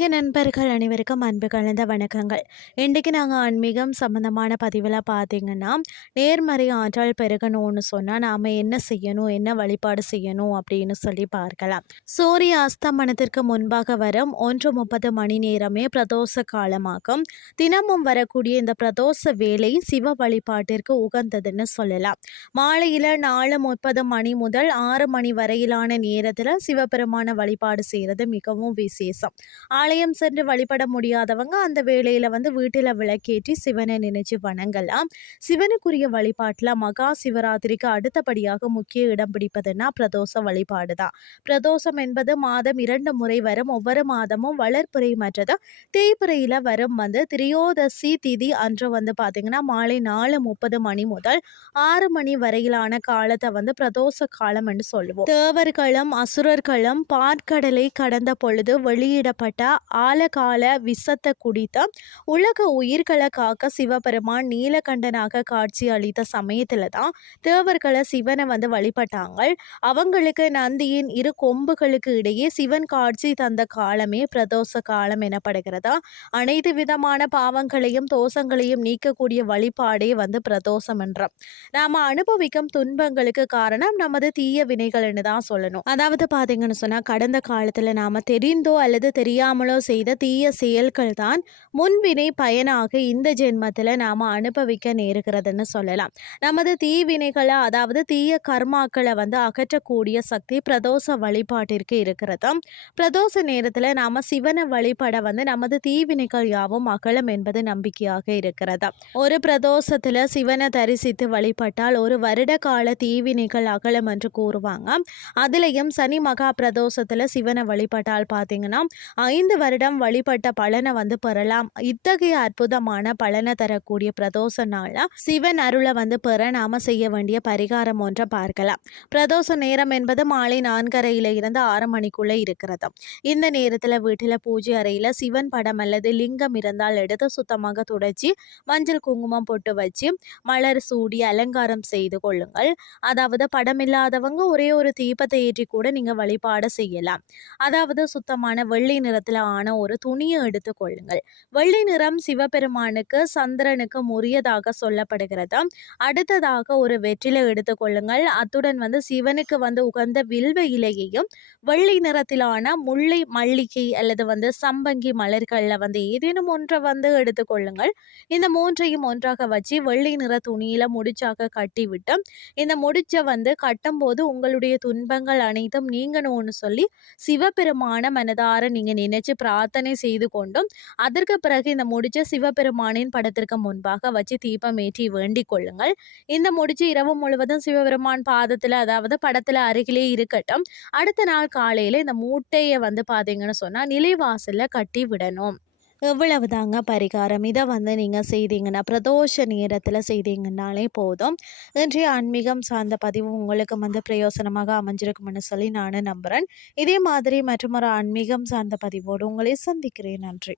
நண்பர்கள் அனைவருக்கும் அன்பு கலந்த வணக்கங்கள். இன்றைக்கு நாங்கள் ஆன்மீகம் சம்மந்தமான பதிவில் பார்த்தீங்கன்னா நேர்மறை ஆற்றல் பெருகணும்னு சொன்னால் நாம் என்ன செய்யணும் என்ன வழிபாடு செய்யணும் அப்படின்னு சொல்லி பார்க்கலாம். சூரிய அஸ்தமனத்திற்கு முன்பாக வரும் ஒன்று முப்பது மணி நேரமே பிரதோஷ காலமாகும். தினமும் வரக்கூடிய இந்த பிரதோஷ வேலை சிவ வழிபாட்டிற்கு உகந்ததுன்னு சொல்லலாம். மாலையில் நாலு முப்பது மணி முதல் ஆறு மணி வரையிலான நேரத்தில் சிவபெருமான வழிபாடு செய்கிறது மிகவும் விசேஷம். ஆலயம் சென்று வழிபட முடியாதவங்க அந்த வேளையில் வந்து வீட்டில் விளக்கேற்றி சிவனை நினைச்சு வணங்கலாம். சிவனுக்குரிய வழிபாட்டில் மகா சிவராத்திரிக்கு அடுத்தபடியாக முக்கிய இடம் பிடிப்பதுன்னா பிரதோஷ வழிபாடு தான். பிரதோஷம் என்பது மாதம் இரண்டு முறை வரும். ஒவ்வொரு மாதமும் வளர்ப்புறை மற்றது தேய்ப்புறையில் வரும் வந்து திரியோதசி திதி அன்று வந்து பார்த்திங்கன்னா மாலை நாலு முப்பது மணி முதல் ஆறு மணி வரையிலான காலத்தை வந்து பிரதோஷ காலம் என்று சொல்லுவோம். தேவர்களும் அசுரர்களும் பாற்கடலை கடந்த பொழுது வெளியிடப்பட்ட ஆலகால விஷத்தை குடித்த உலக உயிர்களை காக்க சிவபெருமான் நீலகண்டனாக காட்சி அளித்த சமயத்தில் தான் தேவர்களை சிவனை வந்து வழிபட்டாங்க. அவங்களுக்கு நந்தியின் இரு கொம்புகளுக்கு இடையே சிவன் காட்சி தந்த காலமே பிரதோஷ காலம் எனப்படுகிறதா. அனைத்து விதமான பாவங்களையும் தோஷங்களையும் நீக்கக்கூடிய வழிபாடே வந்து பிரதோஷம் என்றோம். நாம் அனுபவிக்கும் துன்பங்களுக்கு காரணம் நமது தீய வினைகள்னு தான் சொல்லணும். அதாவது பார்த்தீங்கன்னு சொன்னால் கடந்த காலத்தில் நாம் தெரிந்தோ அல்லது தெரியாமல் செய்த தீய செயல்கள் தான் முன்வினை பயனாக இந்த ஜென்மத்தில் நாம் அனுபவிக்க நேருகிறதுன்னு சொல்லலாம். நமது தீவினைகளை அதாவது தீய கர்மாக்களை வந்து அகற்றக்கூடிய சக்தி பிரதோஷ வழிபாட்டிற்கு இருக்கிறது. பிரதோஷ நேரத்தில் நாம் சிவனை வழிபட வந்து நமது தீவினைகள் யாவும் அகலம் என்பது நம்பிக்கையாக இருக்கிறது. ஒரு பிரதோஷத்தில் சிவனை தரிசித்து வழிபட்டால் ஒரு வருட கால தீவினைகள் அகலம் என்று கூறுவாங்க. அதுலேயும் சனி மகா பிரதோஷத்தில் சிவனை வழிபட்டால் பார்த்தீங்கன்னா ஐந்து வருடம் வழிபட்ட பலனை வந்து பெறலாம். இத்தகைய அற்புதமான பலனை தரக்கூடிய பிரதோஷ நாளா சிவன் அருளை வந்து பெற நாம செய்ய வேண்டிய பரிகாரம் ஒன்றை பார்க்கலாம். பிரதோஷ நேரம் என்பது மாலை நான்கரையில இருந்து ஆறு மணிக்குள்ள இருக்கிறது. இந்த நேரத்துல வீட்டுல பூஜை அறையில சிவன் படம் அல்லது லிங்கம் இருந்தால் எடுத்து சுத்தமாக துடைச்சி மஞ்சள் குங்குமம் போட்டு வச்சு மலர் சூடி அலங்காரம் செய்து கொள்ளுங்கள். அதாவது படம் இல்லாதவங்க ஒரே ஒரு தீபத்தை ஏற்றி கூட நீங்க வழிபாடு செய்யலாம். அதாவது சுத்தமான வெள்ளி நிறத்தில் ஆன ஒரு துணியை எடுத்துக்கொள்ளுங்கள் வெள்ளி நிறம் சிவபெருமானுக்கு சந்திரனுக்கு உரியதாக சொல்லப்படுகிறது? அடுத்ததாக ஒரு வெற்றிலை எடுத்துக்கொள்ளுங்கள் அத்துடன் வந்து சிவனுக்கு வந்து உகந்த வில்வ இலையையும் வெள்ளி நிறத்திலான முல்லை மல்லிகை அல்லது வந்து சம்பங்கி மலர்களில் வந்து ஏதேனும் ஒன்றை வந்து எடுத்துக்கொள்ளுங்கள் இந்த மூன்றையும் ஒன்றாக வச்சு வெள்ளி நிற துணியில் முடிச்சாக கட்டிவிட்டு இந்த முடிச்சை வந்து கட்டும்போது உங்களுடைய துன்பங்கள் அனைத்தும் நீங்கணும்னு சொல்லி சிவபெருமான மனதார நீங்கள் நினைச்சு பிரார்த்தனை செய்து கொண்டும் அதற்கு பிறகு இந்த முடிச்ச சிவபெருமானின் படத்திற்கு முன்பாக வச்சு தீபம் ஏற்றி வேண்டிக் கொள்ளுங்கள். இந்த முடிச்சு இரவு முழுவதும் சிவபெருமான் பாதத்தில் அதாவது படத்தில் அருகிலே இருக்கட்டும். அடுத்த நாள் காலையில் இந்த மூட்டையை வந்து பார்த்தீங்கன்னு சொன்னால் நிலைவாசலில் கட்டி விடணும். எவ்வளவு தாங்க பரிகாரம். இதை வந்து நீங்கள் செய்தீங்கன்னா பிரதோஷ நேரத்தில் செய்தீங்கன்னாலே போதும். இன்றைய ஆன்மீகம் சார்ந்த பதிவு உங்களுக்கு வந்து பிரயோசனமாக அமைஞ்சிருக்கும்னு சொல்லி நான் நம்புகிறேன் இதே மாதிரி மற்றும் ஒரு ஆன்மீகம் சார்ந்த பதிவோடு உங்களை சந்திக்கிறேன். நன்றி.